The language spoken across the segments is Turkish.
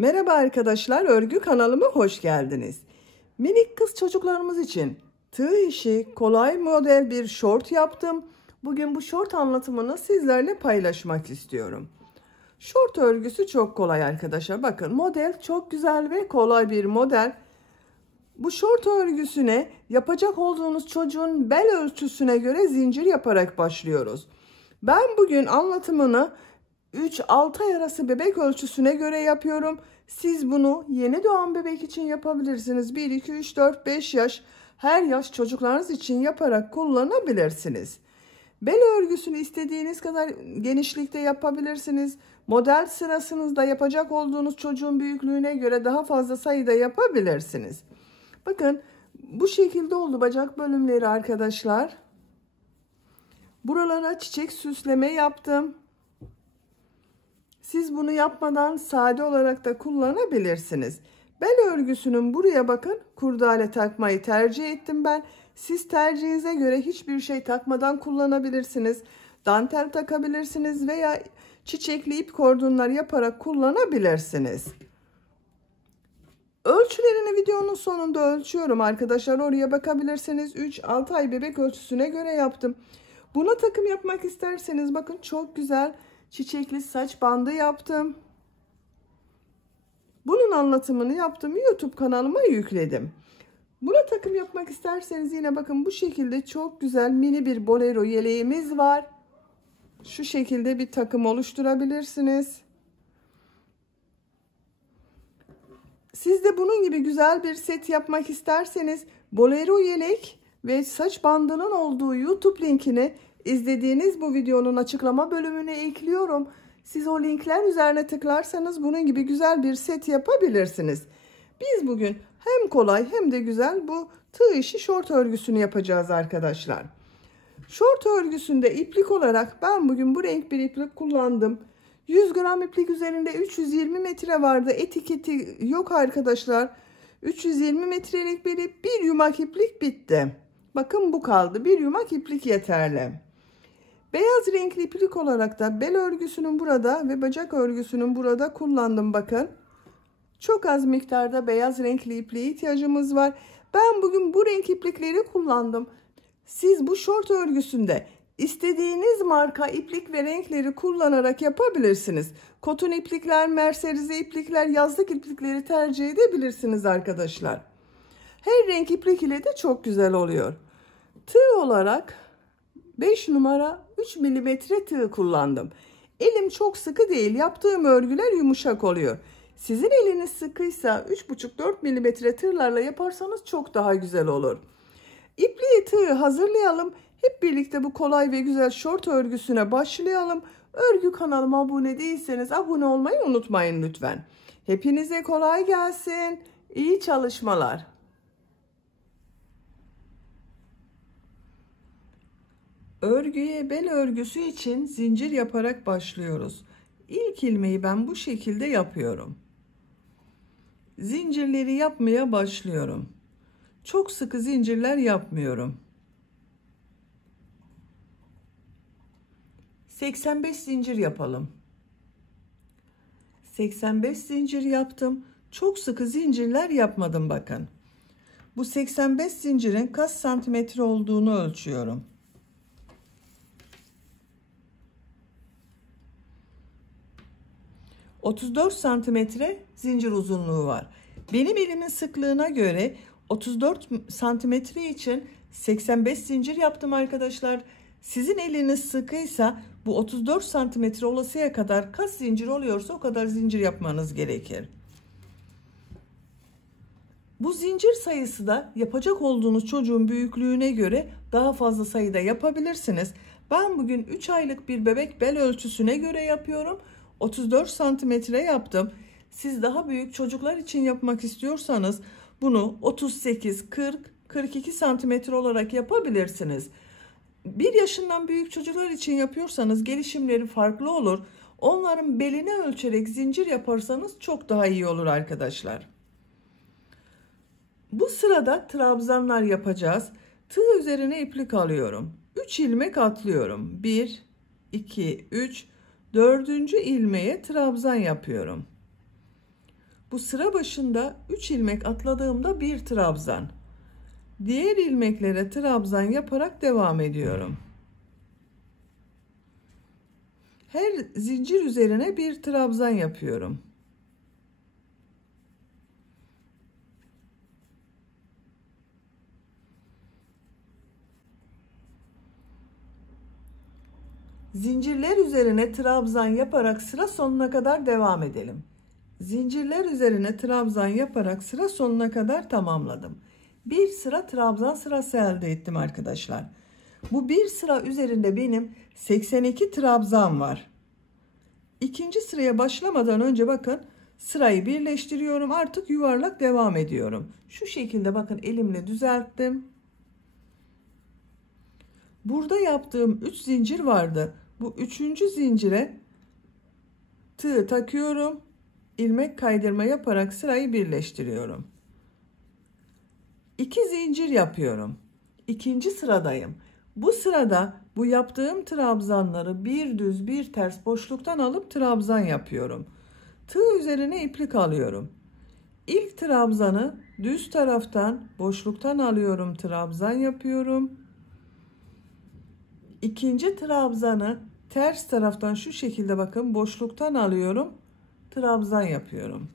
Merhaba arkadaşlar, örgü kanalıma hoş geldiniz. Minik kız çocuklarımız için tığ işi kolay model bir şort yaptım. Bugün bu şort anlatımını sizlerle paylaşmak istiyorum. Şort örgüsü çok kolay arkadaşlar. Bakın model çok güzel ve kolay bir model. Bu şort örgüsüne yapacak olduğunuz çocuğun bel ölçüsüne göre zincir yaparak başlıyoruz. Ben bugün anlatımını 3-6 ay arası bebek ölçüsüne göre yapıyorum. Siz bunu yeni doğan bebek için yapabilirsiniz. 1, 2, 3, 4, 5 yaş, her yaş çocuklarınız için yaparak kullanabilirsiniz. Bel örgüsünü istediğiniz kadar genişlikte yapabilirsiniz. Model sırasınızda yapacak olduğunuz çocuğun büyüklüğüne göre daha fazla sayıda yapabilirsiniz. Bakın bu şekilde oldu bacak bölümleri arkadaşlar. Buralara çiçek süsleme yaptım. Siz bunu yapmadan sade olarak da kullanabilirsiniz. Bel örgüsünün buraya bakın kurdale takmayı tercih ettim ben. Siz tercihinize göre hiçbir şey takmadan kullanabilirsiniz. Dantel takabilirsiniz veya çiçekli ip kordonlar yaparak kullanabilirsiniz. Ölçülerini videonun sonunda ölçüyorum arkadaşlar. Oraya bakabilirsiniz. 3-6 ay bebek ölçüsüne göre yaptım. Buna takım yapmak isterseniz bakın çok güzel çiçekli saç bandı yaptım. Bunun anlatımını yaptım. YouTube kanalıma yükledim. Buna takım yapmak isterseniz yine bakın bu şekilde çok güzel mini bir bolero yeleğimiz var. Şu şekilde bir takım oluşturabilirsiniz. Siz de bunun gibi güzel bir set yapmak isterseniz bolero yelek ve saç bandının olduğu YouTube linkini izlediğiniz bu videonun açıklama bölümüne ekliyorum. Siz o linkler üzerine tıklarsanız bunun gibi güzel bir set yapabilirsiniz. Biz bugün hem kolay hem de güzel bu tığ işi şort örgüsünü yapacağız arkadaşlar. Şort örgüsünde iplik olarak ben bugün bu renk bir iplik kullandım. 100 gram iplik üzerinde 320 metre vardı. Etiketi yok arkadaşlar. 320 metrelik bir ip, bir yumak iplik bitti. Bakın bu kaldı. Bir yumak iplik yeterli. Beyaz renkli iplik olarak da bel örgüsünün burada ve bacak örgüsünün burada kullandım bakın. Çok az miktarda beyaz renkli ipliğe ihtiyacımız var. Ben bugün bu renk iplikleri kullandım. Siz bu şort örgüsünde istediğiniz marka iplik ve renkleri kullanarak yapabilirsiniz. Koton iplikler, merserize iplikler, yazlık iplikleri tercih edebilirsiniz arkadaşlar. Her renk iplik ile de çok güzel oluyor. Tığ olarak 5 numara 3 milimetre tığ kullandım. Elim çok sıkı değil. Yaptığım örgüler yumuşak oluyor. Sizin eliniz sıkıysa 3,5-4 milimetre tığlarla yaparsanız çok daha güzel olur. İpliği tığı hazırlayalım. Hep birlikte bu kolay ve güzel şort örgüsüne başlayalım. Örgü kanalıma abone değilseniz abone olmayı unutmayın lütfen. Hepinize kolay gelsin. İyi çalışmalar. Örgüye bel örgüsü için zincir yaparak başlıyoruz. İlk ilmeği ben bu şekilde yapıyorum. Zincirleri yapmaya başlıyorum. Çok sıkı zincirler yapmıyorum. 85 zincir yapalım. 85 zincir yaptım. Çok sıkı zincirler yapmadım bakın. Bu 85 zincirin kaç santimetre olduğunu ölçüyorum. ...34 santimetre zincir uzunluğu var. Benim elimin sıklığına göre 34 santimetre için 85 zincir yaptım arkadaşlar. Sizin eliniz sıkıysa bu 34 santimetre olasıya kadar kaç zincir oluyorsa o kadar zincir yapmanız gerekir. Bu zincir sayısı da yapacak olduğunuz çocuğun büyüklüğüne göre daha fazla sayıda yapabilirsiniz. Ben bugün 3 aylık bir bebek bel ölçüsüne göre yapıyorum. 34 santimetre yaptım. Siz daha büyük çocuklar için yapmak istiyorsanız bunu 38, 40, 42 santimetre olarak yapabilirsiniz. 1 yaşından büyük çocuklar için yapıyorsanız gelişimleri farklı olur. Onların belini ölçerek zincir yaparsanız çok daha iyi olur arkadaşlar. Bu sırada trabzanlar yapacağız. Tığ üzerine iplik alıyorum. 3 ilmek atlıyorum. 1, 2, 3, 4. ilmeğe trabzan yapıyorum. Bu sıra başında 3 ilmek atladığımda bir trabzan. Diğer ilmeklere trabzan yaparak devam ediyorum. Her zincir üzerine bir trabzan yapıyorum. Zincirler üzerine trabzan yaparak sıra sonuna kadar devam edelim. Zincirler üzerine trabzan yaparak sıra sonuna kadar tamamladım. Bir sıra trabzan sırası elde ettim arkadaşlar. Bu bir sıra üzerinde benim 82 trabzan var. İkinci sıraya başlamadan önce bakın sırayı birleştiriyorum. Artık yuvarlak devam ediyorum. Şu şekilde bakın elimle düzelttim. Burada yaptığım 3 zincir vardı. Bu üçüncü zincire tığ takıyorum. İlmek kaydırma yaparak sırayı birleştiriyorum. 2 zincir yapıyorum. İkinci sıradayım. Bu sırada bu yaptığım trabzanları bir düz bir ters boşluktan alıp trabzan yapıyorum. Tığ üzerine iplik alıyorum. İlk trabzanı düz taraftan boşluktan alıyorum, trabzan yapıyorum. İkinci trabzanı ters taraftan şu şekilde bakın boşluktan alıyorum, trabzan yapıyorum.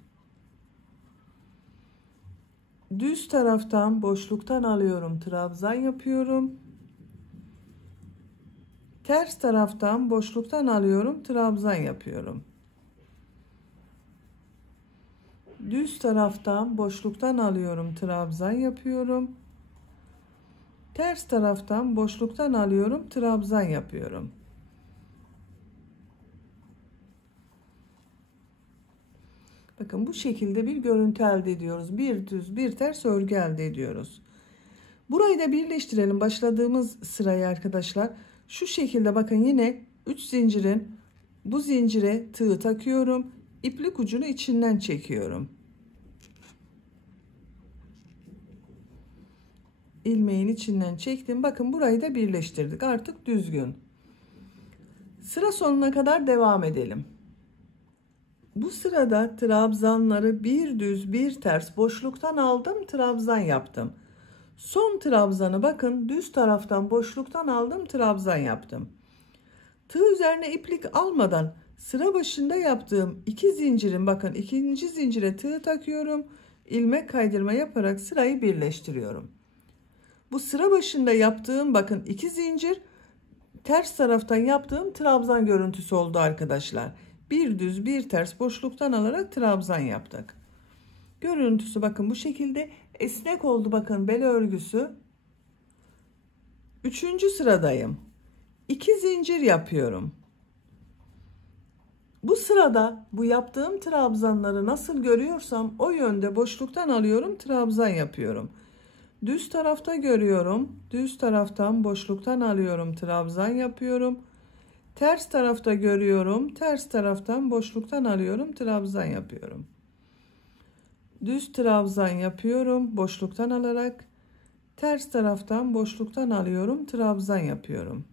Düz taraftan boşluktan alıyorum, trabzan yapıyorum. Ters taraftan boşluktan alıyorum, trabzan yapıyorum. Düz taraftan boşluktan alıyorum, trabzan yapıyorum. Ters taraftan boşluktan alıyorum, trabzan yapıyorum. Bakın bu şekilde bir görüntü elde ediyoruz. Bir düz bir ters örgü elde ediyoruz. Burayı da birleştirelim başladığımız sırayı arkadaşlar. Şu şekilde bakın yine 3 zincirin bu zincire tığ takıyorum. İplik ucunu içinden çekiyorum. İlmeğin içinden çektim. Bakın burayı da birleştirdik. Artık düzgün. Sıra sonuna kadar devam edelim. Bu sırada trabzanları bir düz bir ters boşluktan aldım, trabzan yaptım. Son trabzanı bakın düz taraftan boşluktan aldım, trabzan yaptım. Tığ üzerine iplik almadan sıra başında yaptığım 2 zincirin bakın ikinci zincire tığ takıyorum. İlmek kaydırma yaparak sırayı birleştiriyorum. Bu sıra başında yaptığım bakın 2 zincir ters taraftan yaptığım trabzan görüntüsü oldu arkadaşlar. Bir düz bir ters boşluktan alarak trabzan yaptık. Görüntüsü bakın bu şekilde esnek oldu, bakın bel örgüsü. 3. sıradayım. 2 zincir yapıyorum. Bu sırada bu yaptığım trabzanları nasıl görüyorsam o yönde boşluktan alıyorum, trabzan yapıyorum. Düz tarafta görüyorum, düz taraftan boşluktan alıyorum, trabzan yapıyorum. Ters tarafta görüyorum, ters taraftan boşluktan alıyorum, trabzan yapıyorum. Düz trabzan yapıyorum boşluktan alarak, ters taraftan boşluktan alıyorum, trabzan yapıyorum.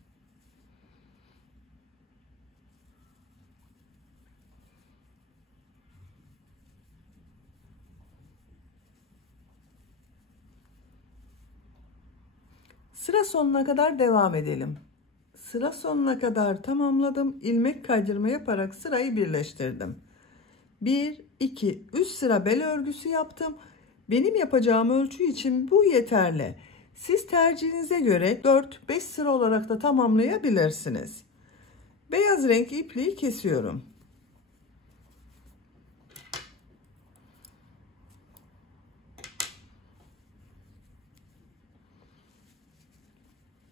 Sıra sonuna kadar devam edelim. Sıra sonuna kadar tamamladım. İlmek kaydırma yaparak sırayı birleştirdim. 1 2 3 sıra bel örgüsü yaptım. Benim yapacağım ölçü için bu yeterli. Siz tercihinize göre 4-5 sıra olarak da tamamlayabilirsiniz. Beyaz renk ipliği kesiyorum.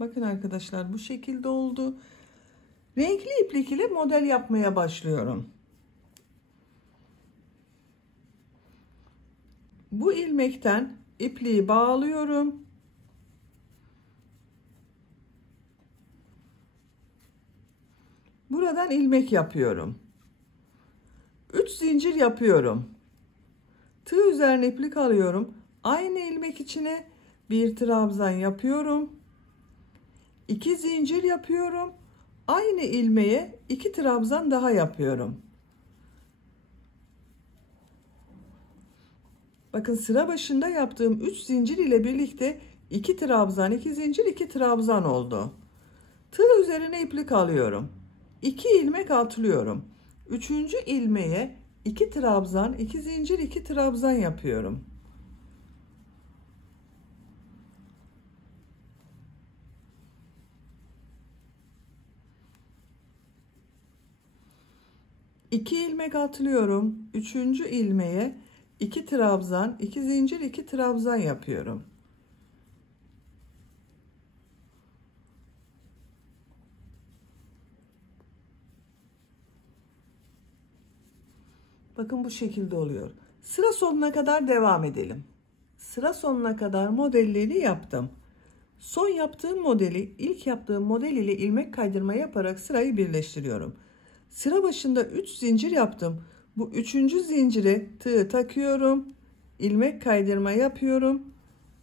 Bakın arkadaşlar bu şekilde oldu. Renkli iplik ile model yapmaya başlıyorum. Bu ilmekten ipliği bağlıyorum. Buradan ilmek yapıyorum. 3 zincir yapıyorum. Tığ üzerine iplik alıyorum. Aynı ilmek içine bir trabzan yapıyorum. 2 zincir yapıyorum. Aynı ilmeğe 2 trabzan daha yapıyorum. Bakın sıra başında yaptığım 3 zincir ile birlikte 2 trabzan, 2 zincir, 2 trabzan oldu. Tığ üzerine iplik alıyorum. 2 ilmek atlıyorum. 3. ilmeğe 2 trabzan, 2 zincir, 2 trabzan yapıyorum. İki ilmek atlıyorum. 3. ilmeğe 2 trabzan, 2 zincir, 2 trabzan yapıyorum. Bakın bu şekilde oluyor. Sıra sonuna kadar devam edelim. Sıra sonuna kadar modelleri yaptım. Son yaptığım modeli ilk yaptığım model ile ilmek kaydırma yaparak sırayı birleştiriyorum. Sıra başında 3 zincir yaptım. Bu 3. zincire tığ takıyorum. İlmek kaydırma yapıyorum.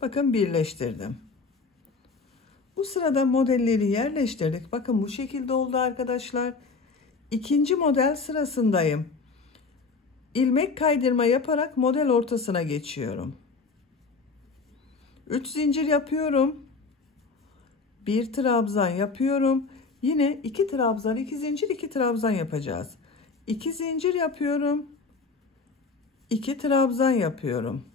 Bakın birleştirdim. Bu sırada modelleri yerleştirdik. Bakın bu şekilde oldu arkadaşlar. İkinci model sırasındayım. İlmek kaydırma yaparak model ortasına geçiyorum. 3 zincir yapıyorum. 1 trabzan yapıyorum. Yine 2 trabzan, 2 zincir, 2 trabzan yapacağız. 2 zincir yapıyorum. 2 trabzan yapıyorum.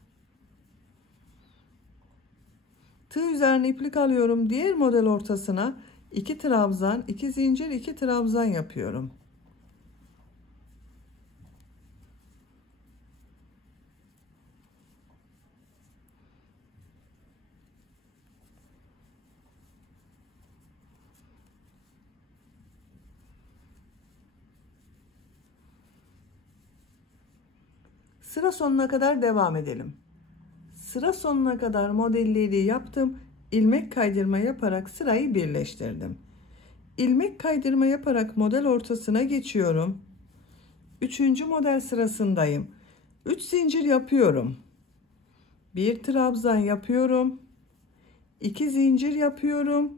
Tığ üzerine iplik alıyorum. Diğer model ortasına 2 trabzan, 2 zincir, 2 trabzan yapıyorum. Sıra sonuna kadar devam edelim. Sıra sonuna kadar modelleri yaptım. İlmek kaydırma yaparak sırayı birleştirdim. İlmek kaydırma yaparak model ortasına geçiyorum. 3. model sırasındayım. 3 zincir yapıyorum. 1 trabzan yapıyorum. 2 zincir yapıyorum.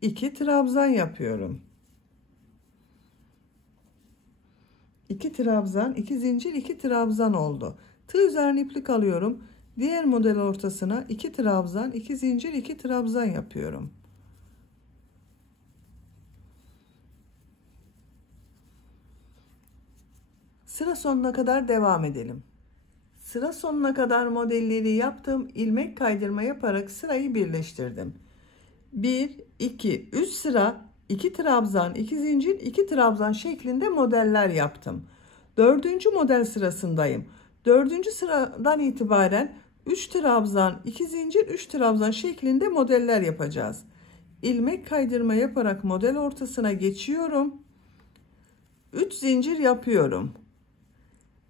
2 trabzan yapıyorum. 2 trabzan, 2 zincir, 2 trabzan oldu. Tığ üzerine iplik alıyorum. Diğer model ortasına 2 trabzan, 2 zincir, 2 trabzan yapıyorum. Sıra sonuna kadar devam edelim. Sıra sonuna kadar modelleri yaptım. İlmek kaydırma yaparak sırayı birleştirdim. 1, 2, 3 sıra 2 trabzan, 2 zincir, 2 trabzan şeklinde modeller yaptım. 4. model sırasındayım. 4. sıradan itibaren 3 trabzan, 2 zincir, 3 trabzan şeklinde modeller yapacağız. İlmek kaydırma yaparak model ortasına geçiyorum. 3 zincir yapıyorum.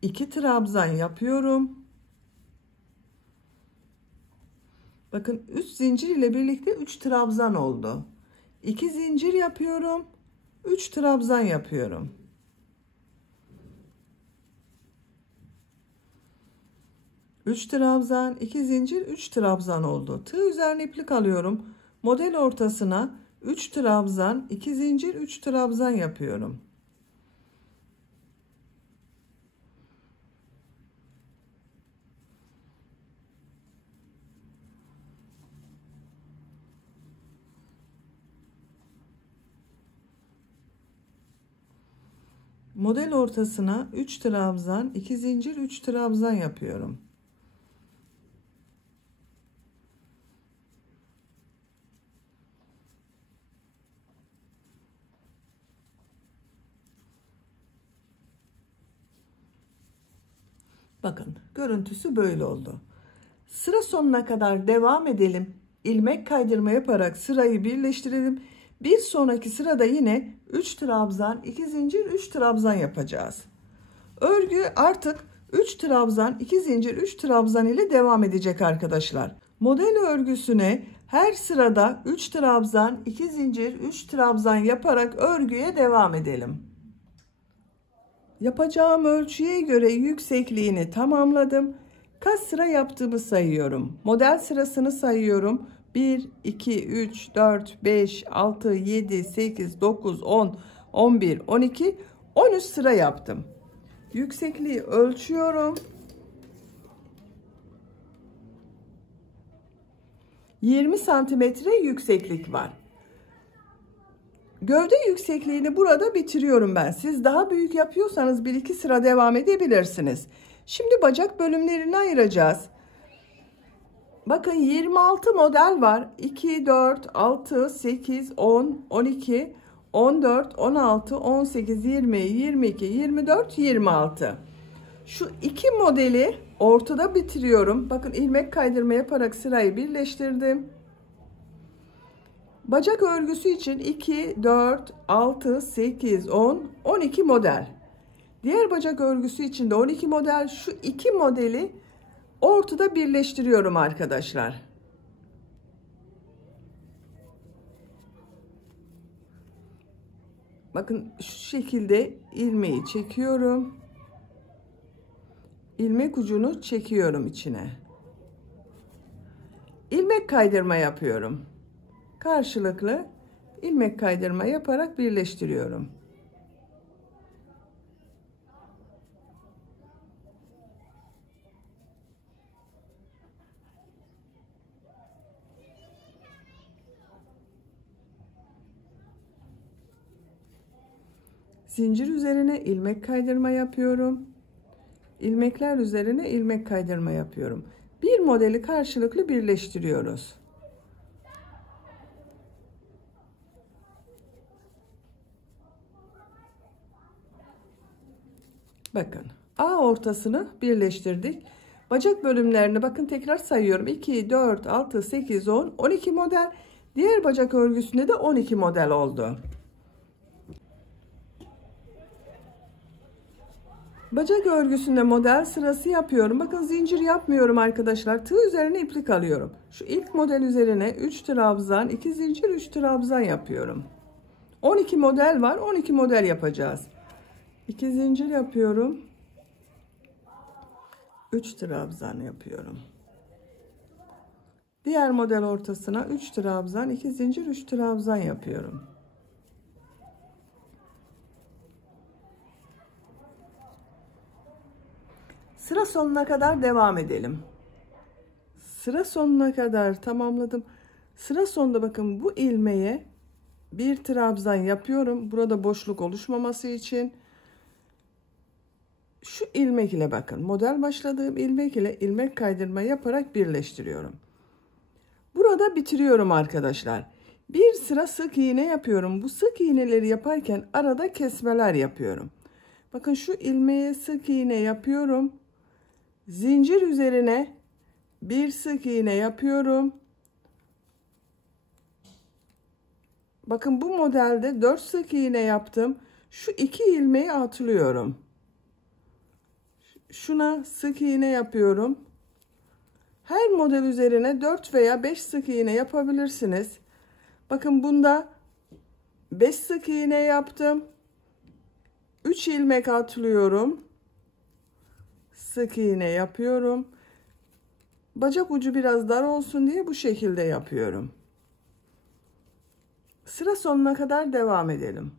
2 trabzan yapıyorum. Bakın 3 zincir ile birlikte 3 trabzan oldu. 2 zincir yapıyorum. 3 trabzan yapıyorum. Üç trabzan, 2 zincir, 3 trabzan oldu. Tığ üzerine iplik alıyorum. Model ortasına 3 trabzan, 2 zincir, 3 trabzan yapıyorum. Model ortasına 3 trabzan, 2 zincir, 3 trabzan yapıyorum. Bakın görüntüsü böyle oldu. Sıra sonuna kadar devam edelim. İlmek kaydırma yaparak sırayı birleştirelim. Bir sonraki sırada yine 3 trabzan, 2 zincir, 3 trabzan yapacağız. Örgü artık 3 trabzan, 2 zincir, 3 trabzan ile devam edecek arkadaşlar. Model örgüsüne her sırada 3 trabzan, 2 zincir, 3 trabzan yaparak örgüye devam edelim. Yapacağım ölçüye göre yüksekliğini tamamladım. Kaç sıra yaptığımı sayıyorum. Model sırasını sayıyorum. 1, 2, 3, 4, 5, 6, 7, 8, 9, 10, 11, 12, 13 sıra yaptım. Yüksekliği ölçüyorum. 20 santimetre yükseklik var. Gövde yüksekliğini burada bitiriyorum ben. Siz daha büyük yapıyorsanız 1-2 sıra devam edebilirsiniz. Şimdi bacak bölümlerini ayıracağız. Bakın 26 model var. 2, 4, 6, 8, 10, 12, 14, 16, 18, 20, 22, 24, 26. Şu iki modeli ortada bitiriyorum. Bakın ilmek kaydırma yaparak sırayı birleştirdim. Bacak örgüsü için 2, 4, 6, 8, 10, 12 model. Diğer bacak örgüsü için de 12 model. Şu iki modeli ortada birleştiriyorum arkadaşlar. Bakın şu şekilde ilmeği çekiyorum. İlmek ucunu çekiyorum içine. İlmek kaydırma yapıyorum. Karşılıklı ilmek kaydırma yaparak birleştiriyorum. Zincir üzerine ilmek kaydırma yapıyorum. İlmekler üzerine ilmek kaydırma yapıyorum. Bir modeli karşılıklı birleştiriyoruz. Bakın A ortasını birleştirdik. Bacak bölümlerini bakın tekrar sayıyorum. 2, 4, 6, 8, 10, 12 model. Diğer bacak örgüsünde de 12 model oldu. Bacak örgüsünde model sırası yapıyorum. Bakın zincir yapmıyorum arkadaşlar. Tığ üzerine iplik alıyorum. Şu ilk model üzerine 3 trabzan, 2 zincir, 3 trabzan yapıyorum. 12 model var. 12 model yapacağız. 2 zincir yapıyorum. 3 trabzan yapıyorum. Diğer model ortasına 3 trabzan, 2 zincir, 3 trabzan yapıyorum. Sıra sonuna kadar devam edelim. Sıra sonuna kadar tamamladım. Sıra sonunda bakın bu ilmeğe bir trabzan yapıyorum. Burada boşluk oluşmaması için. Şu ilmek ile bakın model başladığım ilmek ile ilmek kaydırma yaparak birleştiriyorum. Burada bitiriyorum arkadaşlar. Bir sıra sık iğne yapıyorum. Bu sık iğneleri yaparken arada kesmeler yapıyorum. Bakın şu ilmeğe sık iğne yapıyorum. Zincir üzerine bir sık iğne yapıyorum. Bakın bu modelde 4 sık iğne yaptım. Şu iki ilmeği atlıyorum. Şuna sık iğne yapıyorum. Her model üzerine 4 veya 5 sık iğne yapabilirsiniz. Bakın bunda 5 sık iğne yaptım. 3 ilmek atlıyorum. Sık iğne yapıyorum. Bacak ucu biraz dar olsun diye bu şekilde yapıyorum. Sıra sonuna kadar devam edelim.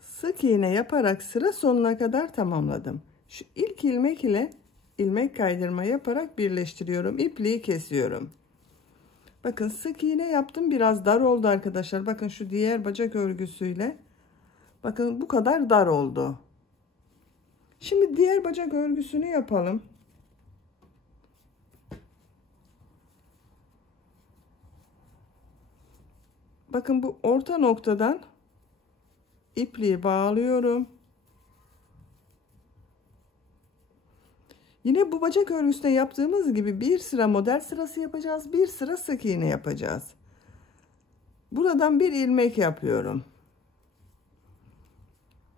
Sık iğne yaparak sıra sonuna kadar tamamladım. Şu ilk ilmek ile ilmek kaydırma yaparak birleştiriyorum. İpliği kesiyorum. Bakın sık iğne yaptım. Biraz dar oldu arkadaşlar. Bakın şu diğer bacak örgüsüyle. Bakın bu kadar dar oldu. Şimdi diğer bacak örgüsünü yapalım. Bakın bu orta noktadan ipliği bağlıyorum. Yine bu bacak örgüsüne yaptığımız gibi bir sıra model sırası yapacağız. Bir sıra sık iğne yapacağız. Buradan bir ilmek yapıyorum.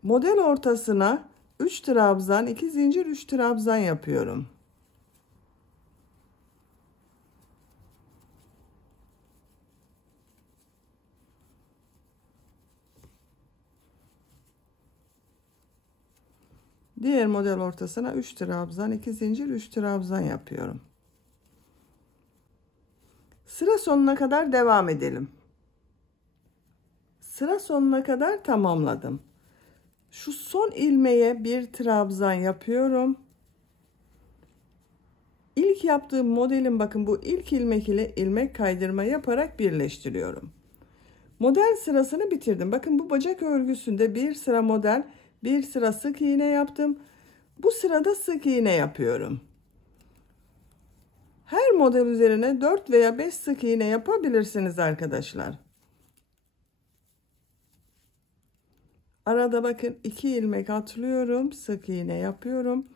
Model ortasına 3 trabzan, 2 zincir, 3 trabzan yapıyorum. Diğer model ortasına 3 trabzan, 2 zincir, 3 trabzan yapıyorum. Sıra sonuna kadar devam edelim. Sıra sonuna kadar tamamladım. Şu son ilmeğe bir trabzan yapıyorum. İlk yaptığım modelin bakın bu ilk ilmek ile ilmek kaydırma yaparak birleştiriyorum. Model sırasını bitirdim. Bakın bu bacak örgüsünde bir sıra model, bir sıra sık iğne yaptım. Bu sırada sık iğne yapıyorum. Her model üzerine 4 veya 5 sık iğne yapabilirsiniz arkadaşlar. Arada bakın 2 ilmek atlıyorum, sık iğne yapıyorum.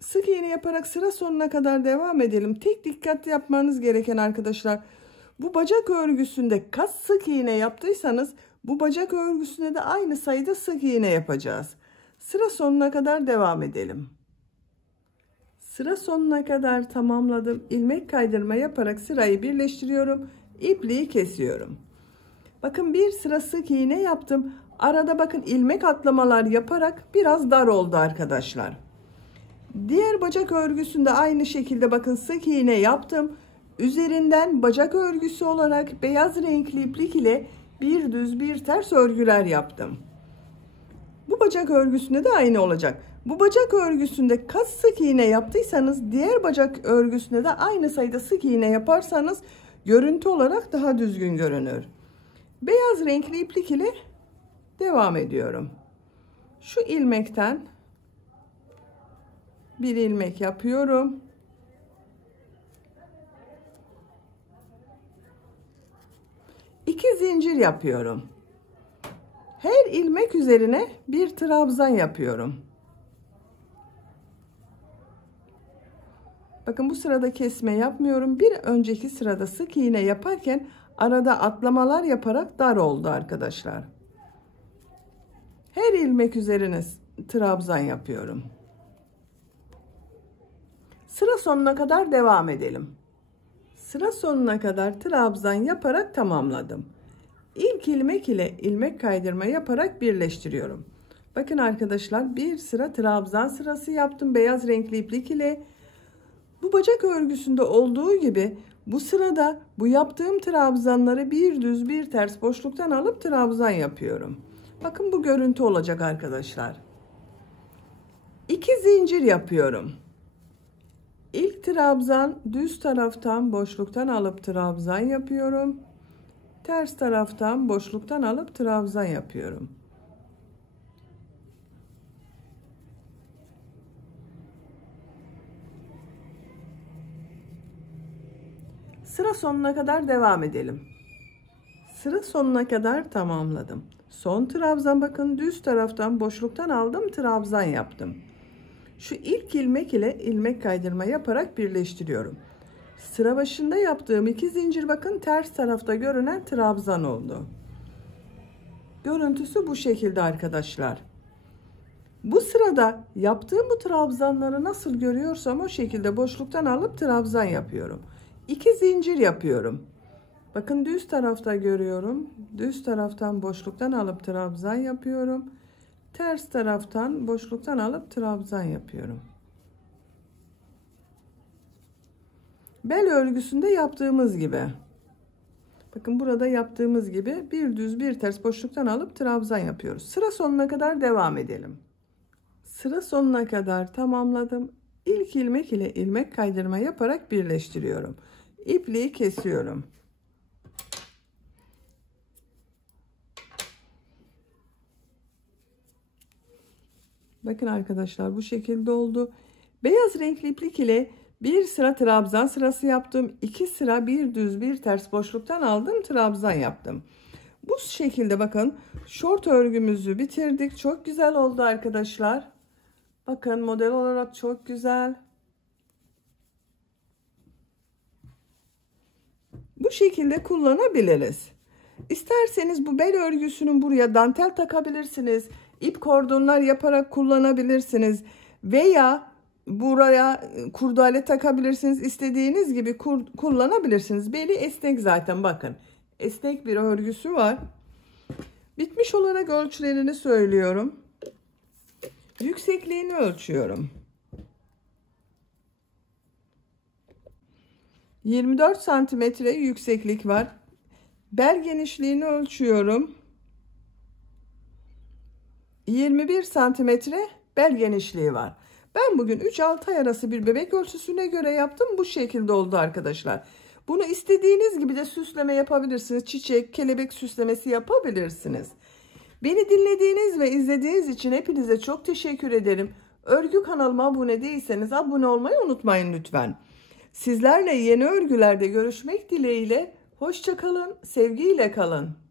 Sık iğne yaparak sıra sonuna kadar devam edelim. Tek dikkat yapmanız gereken arkadaşlar, bu bacak örgüsünde kaç sık iğne yaptıysanız bu bacak örgüsüne de aynı sayıda sık iğne yapacağız. Sıra sonuna kadar devam edelim. Sıra sonuna kadar tamamladım. İlmek kaydırma yaparak sırayı birleştiriyorum. İpliği kesiyorum. Bakın bir sıra sık iğne yaptım. Arada bakın ilmek atlamalar yaparak biraz dar oldu arkadaşlar. Diğer bacak örgüsünde aynı şekilde bakın sık iğne yaptım. Üzerinden bacak örgüsü olarak beyaz renkli iplik ile bir düz bir ters örgüler yaptım. Bu bacak örgüsünde de aynı olacak. Bu bacak örgüsünde kaç sık iğne yaptıysanız diğer bacak örgüsünde de aynı sayıda sık iğne yaparsanız görüntü olarak daha düzgün görünür. Beyaz renkli iplik ile devam ediyorum. Şu ilmekten bir ilmek yapıyorum. İki zincir yapıyorum. Her ilmek üzerine bir trabzan yapıyorum. Bakın bu sırada kesme yapmıyorum. Bir önceki sırada sık iğne yaparken arada atlamalar yaparak dar oldu arkadaşlar. Her ilmek üzerine trabzan yapıyorum. Sıra sonuna kadar devam edelim. Sıra sonuna kadar trabzan yaparak tamamladım. İlk ilmek ile ilmek kaydırma yaparak birleştiriyorum. Bakın arkadaşlar bir sıra trabzan sırası yaptım beyaz renkli iplik ile. Bu bacak örgüsünde olduğu gibi bu sırada bu yaptığım trabzanları bir düz bir ters boşluktan alıp trabzan yapıyorum. Bakın bu görüntü olacak arkadaşlar. 2 zincir yapıyorum. İlk trabzan düz taraftan boşluktan alıp trabzan yapıyorum. Ters taraftan boşluktan alıp trabzan yapıyorum. Sıra sonuna kadar devam edelim. Sıra sonuna kadar tamamladım. Son trabzan bakın düz taraftan boşluktan aldım trabzan yaptım. Şu ilk ilmek ile ilmek kaydırma yaparak birleştiriyorum. Sıra başında yaptığım 2 zincir bakın ters tarafta görünen trabzan oldu. Görüntüsü bu şekilde arkadaşlar. Bu sırada yaptığım bu trabzanları nasıl görüyorsam o şekilde boşluktan alıp trabzan yapıyorum. 2 zincir yapıyorum. Bakın düz tarafta görüyorum. Düz taraftan boşluktan alıp trabzan yapıyorum. Ters taraftan boşluktan alıp trabzan yapıyorum. Bel örgüsünde yaptığımız gibi. Bakın burada yaptığımız gibi bir düz bir ters boşluktan alıp trabzan yapıyoruz. Sıra sonuna kadar devam edelim. Sıra sonuna kadar tamamladım. İlk ilmek ile ilmek kaydırma yaparak birleştiriyorum. İpliği kesiyorum. Bakın arkadaşlar bu şekilde oldu. Beyaz renkli iplik ile bir sıra trabzan sırası yaptım. 2 sıra bir düz bir ters boşluktan aldım trabzan yaptım. Bu şekilde bakın şort örgümüzü bitirdik. Çok güzel oldu arkadaşlar. Bakın model olarak çok güzel. Bu şekilde kullanabiliriz. İsterseniz bu bel örgüsünün buraya dantel takabilirsiniz. İp kordonlar yaparak kullanabilirsiniz. Veya buraya kurdale takabilirsiniz. İstediğiniz gibi kullanabilirsiniz. Beli esnek zaten bakın. Esnek bir örgüsü var. Bitmiş olarak ölçülerini söylüyorum. Yüksekliğini ölçüyorum. 24 santimetre yükseklik var. Bel genişliğini ölçüyorum. 21 santimetre bel genişliği var. Ben bugün 3-6 ay arası bir bebek ölçüsüne göre yaptım. Bu şekilde oldu arkadaşlar. Bunu istediğiniz gibi de süsleme yapabilirsiniz. Çiçek, kelebek süslemesi yapabilirsiniz. Beni dinlediğiniz ve izlediğiniz için hepinize çok teşekkür ederim. Örgü kanalıma abone değilseniz abone olmayı unutmayın lütfen. Sizlerle yeni örgülerde görüşmek dileğiyle. Hoşça kalın, sevgiyle kalın.